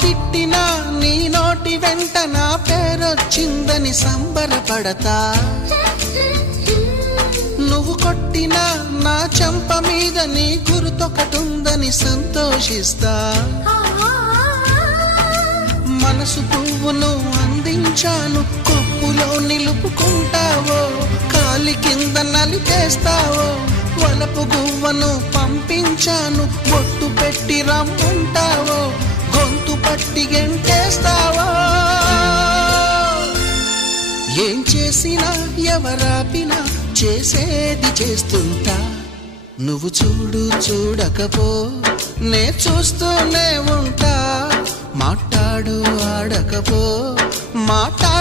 తిట్టినా నీ నోటి వెంట నా పేరొచ్చిందని సంబరపడతా. నువ్వు కొట్టినా నా చెంప మీద నీ గుర్తొకటుందని సంతోషిస్తా. మనసు పువ్వును అందించాను, కొప్పులో నిలుపుకుంటావో, కాలి కింద నలిపేస్తావో. వలపు గువ్వను పంపించాను, బొట్టు పెట్టి రమ్మంటావో, గొంతు పట్టి గెంటేస్తావో. ఏం చేసినా ఎవరాపినా చేసేది చేస్తుంటా. నువ్వు చూడు చూడకపో నే చూస్తూనే ఉంటా. మాట్లాడు ఆడకపో మాట్లాడు